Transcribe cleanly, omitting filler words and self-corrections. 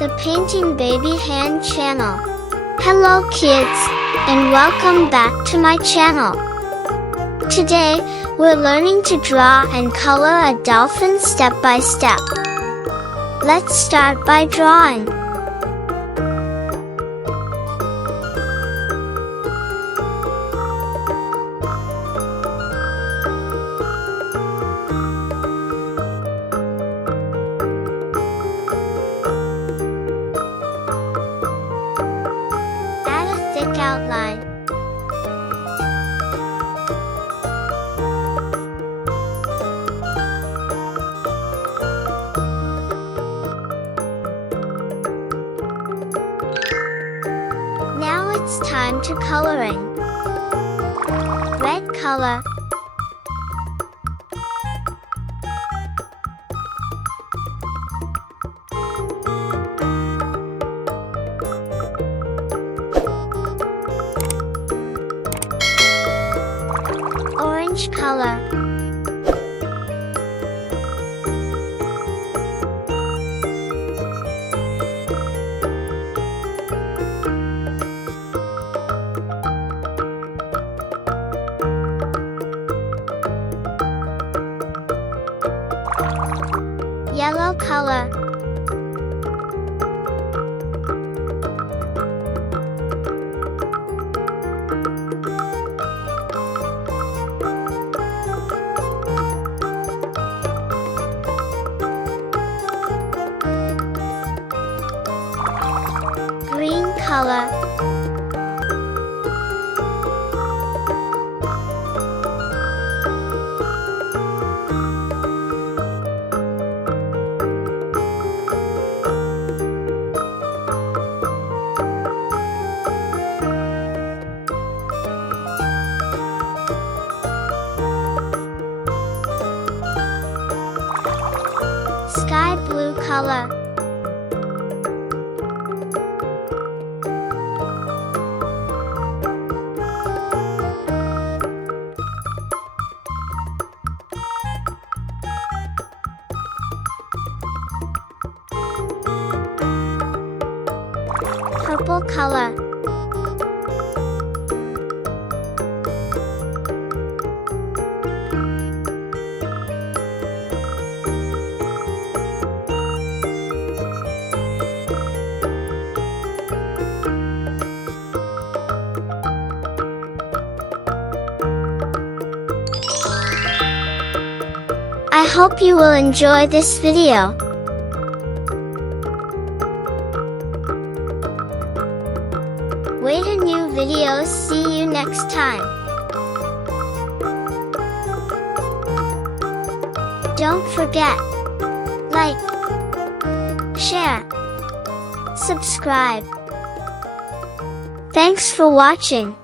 the Painting Baby Hand channel. Hello kids, and welcome back to my channel. Today, we're learning to draw and color a dolphin step by step. Let's start by drawing. Thick outline. Now it's time to coloring. Red color. Orange color. Yellow color. Green color. Sky blue color. Purple color. I hope you will enjoy this video. Wait a new videos. See you next time. Don't forget, like, share, subscribe. Thanks for watching.